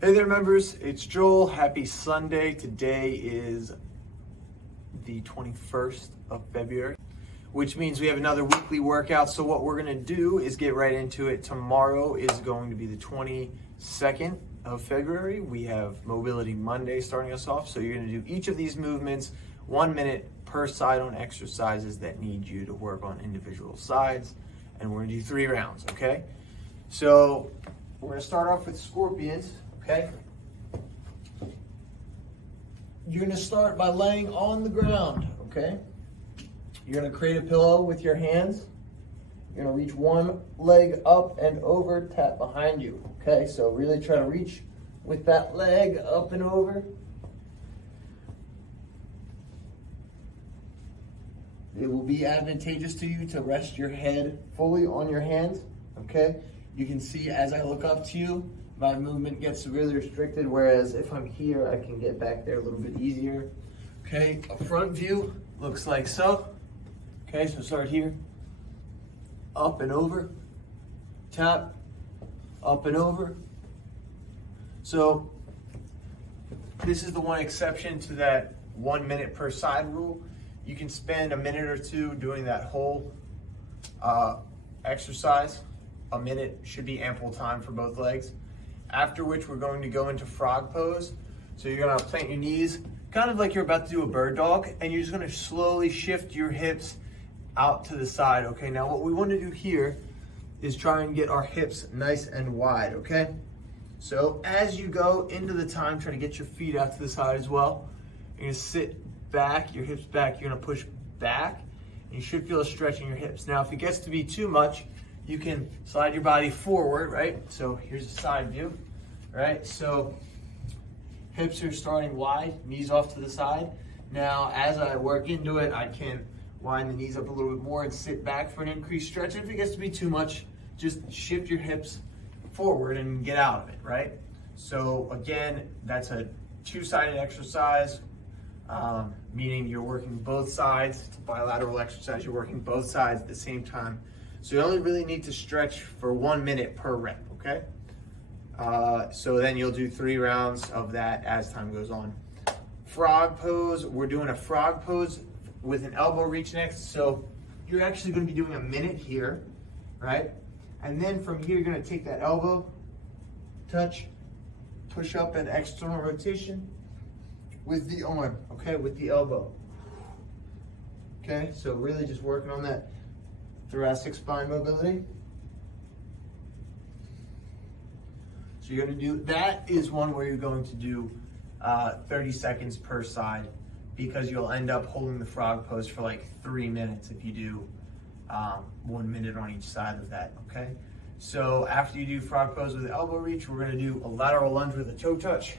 Hey there members, it's Joel. Happy Sunday. Today is the 21st of February, which means we have another weekly workout. So what we're gonna do is get right into it. Tomorrow is going to be the 22nd of February. We have Mobility Monday starting us off. So you're gonna do each of these movements 1 minute per side on exercises that need you to work on individual sides. And we're gonna do 3 rounds, okay? So we're gonna start off with scorpions. Okay, you're gonna start by laying on the ground, okay? You're gonna create a pillow with your hands. You're gonna reach one leg up and over, tap behind you, okay? So really try to reach with that leg up and over. It will be advantageous to you to rest your head fully on your hands, okay? You can see as I look up to you, my movement gets really restricted, whereas if I'm here, I can get back there a little bit easier. Okay, a front view looks like so. Okay, so start here, up and over, tap, up and over. So this is the one exception to that 1 minute per side rule. You can spend a minute or two doing that whole exercise. A minute should be ample time for both legs. After which we're going to go into frog pose. So you're gonna plant your knees, kind of like you're about to do a bird dog, and you're just gonna slowly shift your hips out to the side, okay? Now what we wanna do here is try and get our hips nice and wide, okay? So as you go into the time, try to get your feet out to the side as well. You're gonna sit back, your hips back, you're gonna push back, and you should feel a stretch in your hips. Now if it gets to be too much, you can slide your body forward, right? So here's a side view, right? So hips are starting wide, knees off to the side. Now, as I work into it, I can wind the knees up a little bit more and sit back for an increased stretch. If it gets to be too much, just shift your hips forward and get out of it, right? So again, that's a 2-sided exercise, meaning you're working both sides. It's a bilateral exercise, you're working both sides at the same time. So you only really need to stretch for 1 minute per rep, okay? So then you'll do 3 rounds of that as time goes on. Frog pose, we're doing a frog pose with an elbow reach next. So you're actually gonna be doing a minute here, right? And then from here, you're gonna take that elbow, touch, push up and external rotation with the arm, okay, with the elbow. Okay, so really just working on that thoracic spine mobility. So you're going to do, that is one where you're going to do 30 seconds per side, because you'll end up holding the frog pose for like 3 minutes if you do 1 minute on each side of that, okay? So after you do frog pose with the elbow reach, we're going to do a lateral lunge with a toe touch.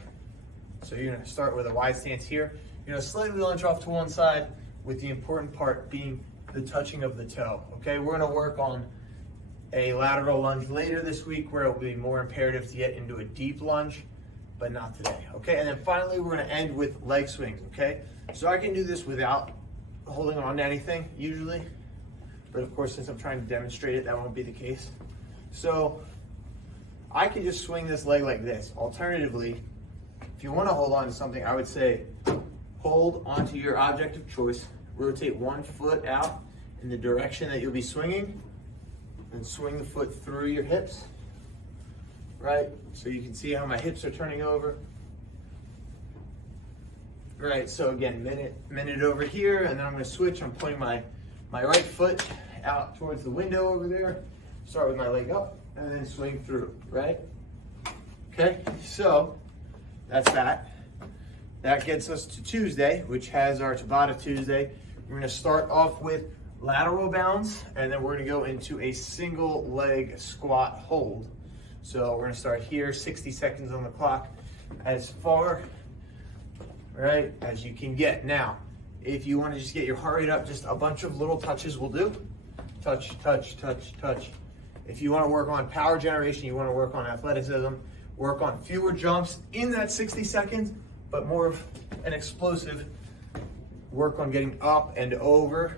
So you're going to start with a wide stance here. You're going to slightly lunge off to one side, with the important part being the touching of the toe, okay? We're gonna work on a lateral lunge later this week where it'll be more imperative to get into a deep lunge, but not today, okay? And then finally, we're gonna end with leg swings, okay? So I can do this without holding on to anything, usually, but of course, since I'm trying to demonstrate it, that won't be the case. So I can just swing this leg like this. Alternatively, if you wanna hold on to something, I would say hold onto your object of choice, rotate one foot out in the direction that you'll be swinging, and swing the foot through your hips, right? So you can see how my hips are turning over. Right, so again, minute over here, and then I'm gonna switch. I'm pointing my right foot out towards the window over there. Start with my leg up, and then swing through, right? Okay, so that's that. That gets us to Tuesday, which has our Tabata Tuesday. We're gonna start off with lateral bounds, and then we're gonna go into a single leg squat hold. So we're gonna start here, 60 seconds on the clock, as far, right, as you can get. Now, if you wanna just get your heart rate up, just a bunch of little touches will do. Touch, touch, touch, touch. If you wanna work on power generation, you wanna work on athleticism, work on fewer jumps in that 60 seconds, but more of an explosive work on getting up and over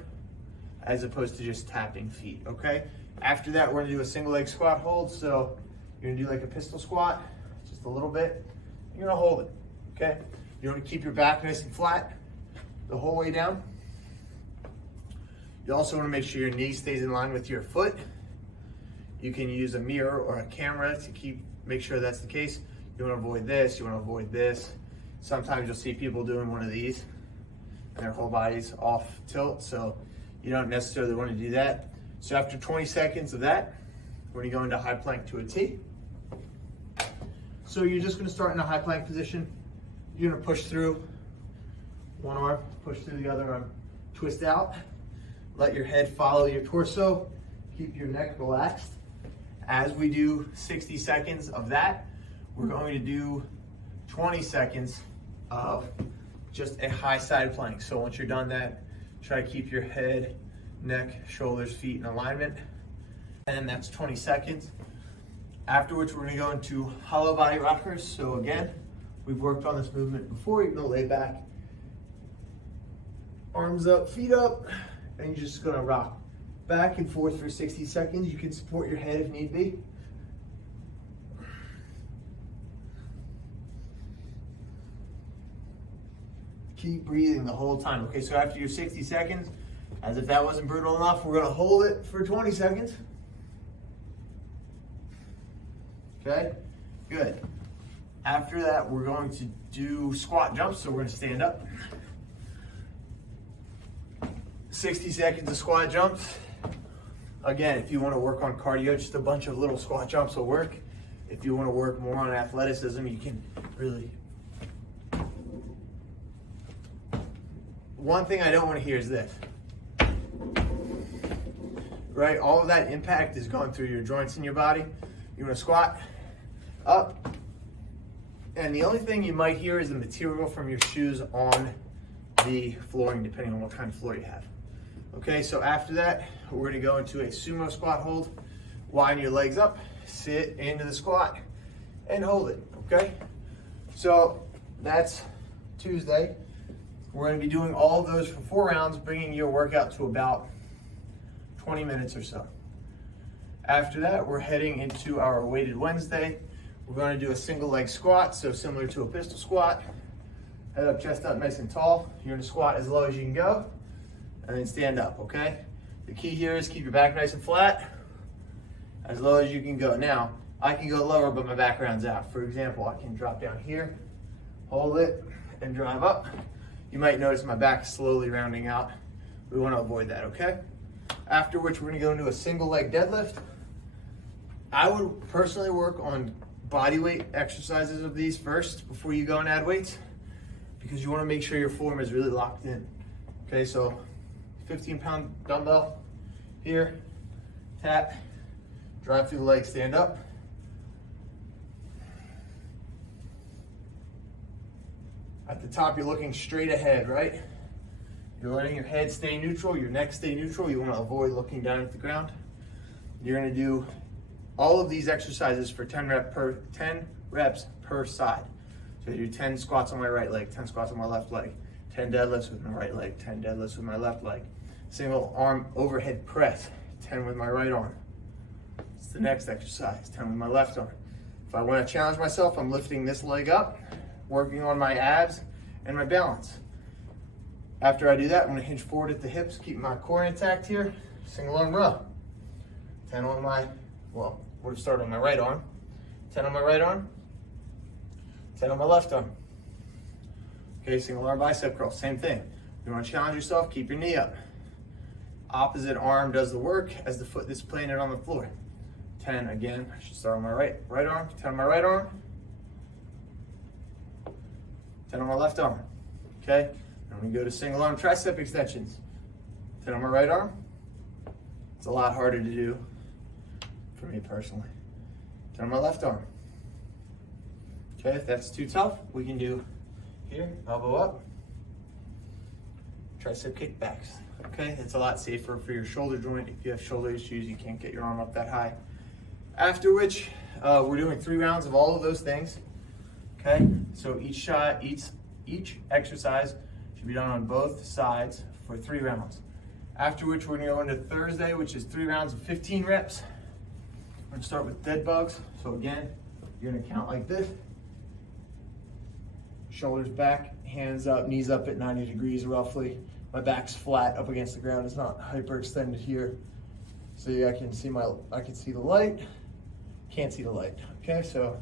as opposed to just tapping feet, okay? After that, we're gonna do a single leg squat hold. So you're gonna do like a pistol squat, just just a little bit. You're gonna hold it, okay? You wanna keep your back nice and flat the whole way down. You also wanna make sure your knee stays in line with your foot. You can use a mirror or a camera to make sure that's the case. You wanna avoid this, you wanna avoid this. Sometimes you'll see people doing one of these and their whole body's off tilt, so you don't necessarily wanna do that. So after 20 seconds of that, we're gonna go into high plank to a T. So you're just gonna start in a high plank position. You're gonna push through one arm, push through the other arm, twist out. Let your head follow your torso. Keep your neck relaxed. As we do 60 seconds of that, we're going to do 20 seconds of just a high side plank. So once you're done that, try to keep your head, neck, shoulders, feet in alignment. And that's 20 seconds. Afterwards, we're gonna go into hollow body rockers. So again, we've worked on this movement before. You're gonna lay back, arms up, feet up, and you're just gonna rock back and forth for 60 seconds. You can support your head if need be. Keep breathing the whole time. Okay, so after your 60 seconds, as if that wasn't brutal enough, we're gonna hold it for 20 seconds. Okay, good. After that, we're going to do squat jumps, so we're gonna stand up. 60 seconds of squat jumps. Again, if you wanna work on cardio, just a bunch of little squat jumps will work. If you wanna work more on athleticism, you can really. One thing I don't wanna hear is this. Right, all of that impact is going through your joints in your body. You wanna squat up, and the only thing you might hear is the material from your shoes on the flooring, depending on what kind of floor you have. Okay, so after that, we're gonna go into a sumo squat hold. Wind your legs up, sit into the squat, and hold it, okay? So that's Tuesday. We're gonna be doing all of those for 4 rounds, bringing your workout to about 20 minutes or so. After that, we're heading into our weighted Wednesday. We're gonna do a single leg squat, so similar to a pistol squat. Head up, chest up, nice and tall. You're gonna squat as low as you can go, and then stand up, okay? The key here is keep your back nice and flat, as low as you can go. Now, I can go lower, but my back rounds out. For example, I can drop down here, hold it, and drive up. You might notice my back slowly rounding out. We wanna avoid that, okay? After which, we're gonna go into a single leg deadlift. I would personally work on body weight exercises of these first before you go and add weights, because you wanna make sure your form is really locked in. Okay, so 15-pound dumbbell here, tap, drive through the leg, stand up. At the top, you're looking straight ahead, right? You're letting your head stay neutral, your neck stay neutral. You wanna avoid looking down at the ground. You're gonna do all of these exercises for 10 reps per side. So I do 10 squats on my right leg, 10 squats on my left leg, 10 deadlifts with my right leg, 10 deadlifts with my left leg. Single arm overhead press, 10 with my right arm. It's the next exercise, 10 with my left arm. If I wanna challenge myself, I'm lifting this leg up, working on my abs and my balance. After I do that, I'm gonna hinge forward at the hips, keep my core intact here, single arm row. 10 on my, well, we're gonna start on my right arm. 10 on my right arm, 10 on my left arm. Okay, single arm bicep curl, same thing. You wanna challenge yourself, keep your knee up. Opposite arm does the work as the foot that's planted on the floor. 10 again, I should start on my right arm, 10 on my right arm, 10 on my left arm, okay? And we go to single arm tricep extensions. 10 on my right arm. It's a lot harder to do for me personally. 10 on my left arm. Okay, if that's too tough, we can do here, elbow up, tricep kickbacks. Okay, it's a lot safer for your shoulder joint. If you have shoulder issues, you can't get your arm up that high. After which, we're doing 3 rounds of all of those things. Okay, so each exercise should be done on both sides for 3 rounds. After which, we're gonna go into Thursday, which is 3 rounds of 15 reps. We're gonna start with dead bugs. So again, you're gonna count like this. Shoulders back, hands up, knees up at 90 degrees roughly. My back's flat up against the ground. It's not hyperextended here. So yeah, I can see the light. Can't see the light. Okay, so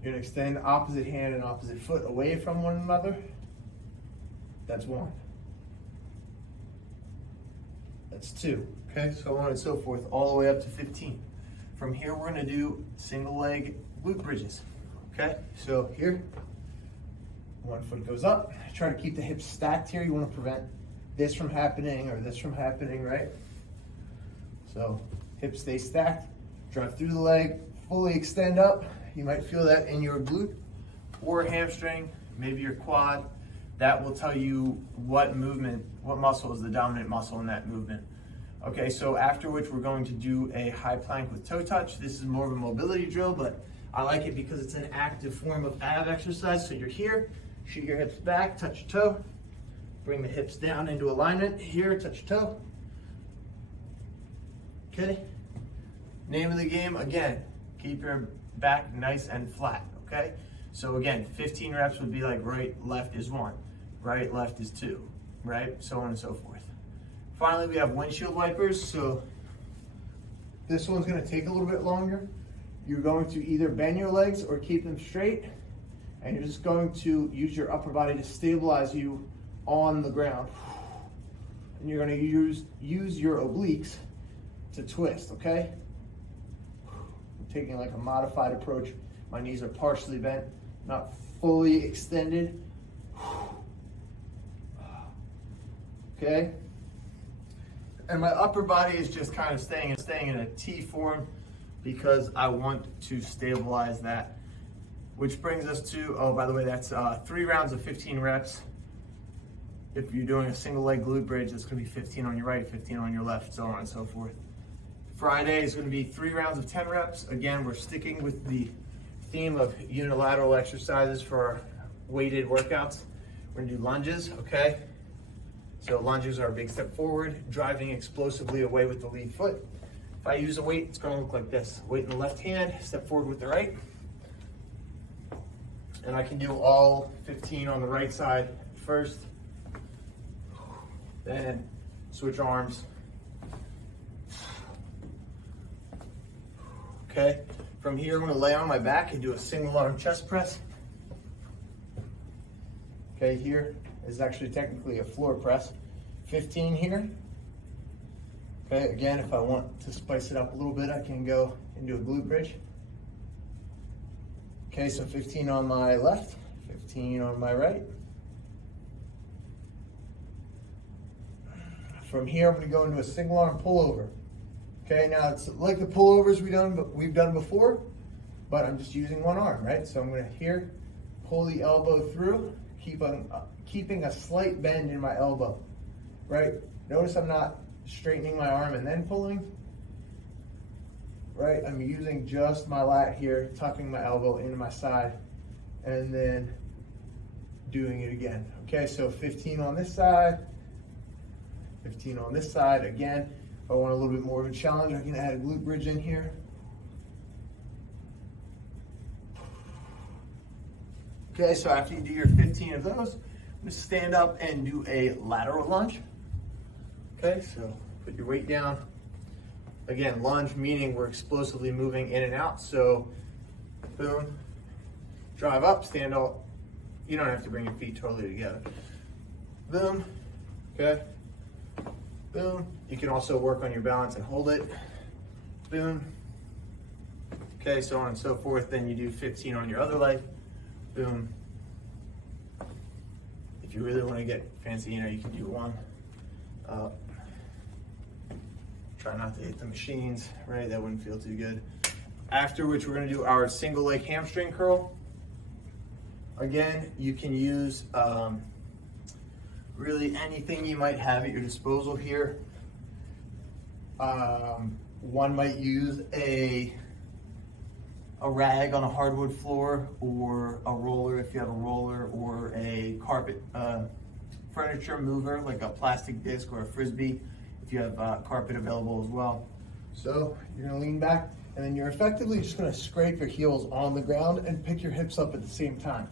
you're gonna extend opposite hand and opposite foot away from one another. That's 1. That's 2. Okay, so on and so forth, all the way up to 15. From here, we're gonna do single leg glute bridges. Okay, so here, one foot goes up. Try to keep the hips stacked here. You want to prevent this from happening or this from happening, right? So hips stay stacked. Drive through the leg, fully extend up. You might feel that in your glute or hamstring, maybe your quad. That will tell you what muscle is the dominant muscle in that movement. Okay, so after which we're going to do a high plank with toe touch. This is more of a mobility drill, but I like it because it's an active form of ab exercise. So you're here, shoot your hips back, touch your toe, bring the hips down into alignment. Here, touch your toe. Okay. Name of the game, again, keep your back nice and flat, okay? So again, 15 reps would be like right, left is 1, right, left is 2, right? So on and so forth. Finally, we have windshield wipers. So this one's gonna take a little bit longer. You're going to either bend your legs or keep them straight, and you're just going to use your upper body to stabilize you on the ground. And you're gonna use your obliques to twist, okay? I'm taking like a modified approach. My knees are partially bent, not fully extended. Okay? And my upper body is just kind of staying in a T form because I want to stabilize that. Which brings us to, oh, by the way, that's 3 rounds of 15 reps. If you're doing a single leg glute bridge, it's gonna be 15 on your right, 15 on your left, so on and so forth. Friday is gonna be 3 rounds of 10 reps. Again, we're sticking with the theme of unilateral exercises for our weighted workouts. We're gonna do lunges, okay? So lunges are a big step forward, driving explosively away with the lead foot. If I use a weight, it's gonna look like this. Weight in the left hand, step forward with the right. And I can do all 15 on the right side first. Then switch arms. Okay, from here I'm gonna lay on my back and do a single arm chest press. Okay, here is actually technically a floor press. 15 here. Okay, again, if I want to spice it up a little bit, I can go into a glute bridge. Okay, so 15 on my left, 15 on my right. From here, I'm gonna go into a single arm pullover. Okay, now it's like the pullovers we've done before, but I'm just using one arm, right? So I'm gonna here, pull the elbow through, keeping a slight bend in my elbow, right? Notice I'm not straightening my arm and then pulling, right? I'm using just my lat here, tucking my elbow into my side, and then doing it again. Okay, so 15 on this side, 15 on this side. Again, if I want a little bit more of a challenge, I can add a glute bridge in here. Okay, so after you do your 15 of those, I'm gonna stand up and do a lateral lunge. Okay, so put your weight down. Again, lunge meaning we're explosively moving in and out. So, boom, drive up, stand up. You don't have to bring your feet totally together. Boom, okay. Boom. You can also work on your balance and hold it. Boom. Okay, so on and so forth. Then you do 15 on your other leg. Boom. If you really want to get fancy, you can do 1. Try not to hit the machines, right? That wouldn't feel too good. After which, we're going to do our single leg hamstring curl. Again, you can use really anything you might have at your disposal here. One might use a rag on a hardwood floor, or a roller if you have a roller, or a carpet furniture mover like a plastic disc or a frisbee if you have carpet available as well. So you're gonna lean back, and then you're effectively just gonna scrape your heels on the ground and pick your hips up at the same time.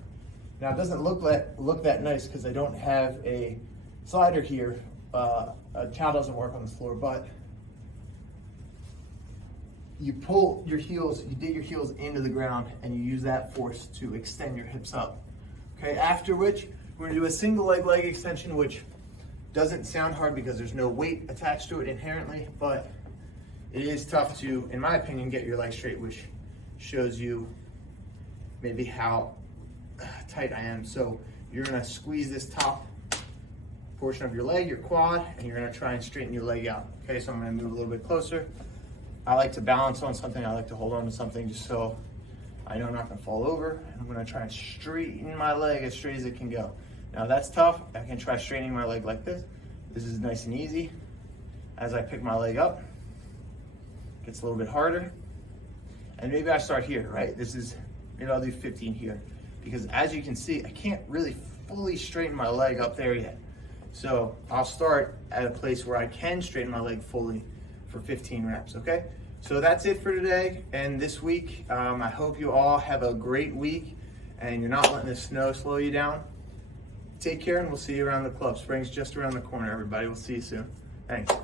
Now it doesn't look that nice because I don't have a slider here. A towel doesn't work on this floor, but you pull your heels, you dig your heels into the ground, and you use that force to extend your hips up. Okay, after which we're gonna do a single leg extension, which doesn't sound hard because there's no weight attached to it inherently, but it is tough to, in my opinion, get your leg straight, which shows you maybe how tight I am. So you're gonna squeeze this top portion of your leg, your quad, and you're gonna try and straighten your leg out. Okay, so I'm gonna move a little bit closer. I like to balance on something. I like to hold on to something just so I know I'm not gonna fall over. And I'm gonna try and straighten my leg as straight as it can go. Now that's tough. I can try straightening my leg like this. This is nice and easy. As I pick my leg up, it gets a little bit harder. And maybe I start here, right? Maybe I'll do 15 here. Because as you can see, I can't really fully straighten my leg up there yet. So I'll start at a place where I can straighten my leg fully for 15 reps, okay? So that's it for today and this week. I hope you all have a great week and you're not letting the snow slow you down. Take care and we'll see you around the club. Spring's just around the corner, everybody. We'll see you soon. Thanks.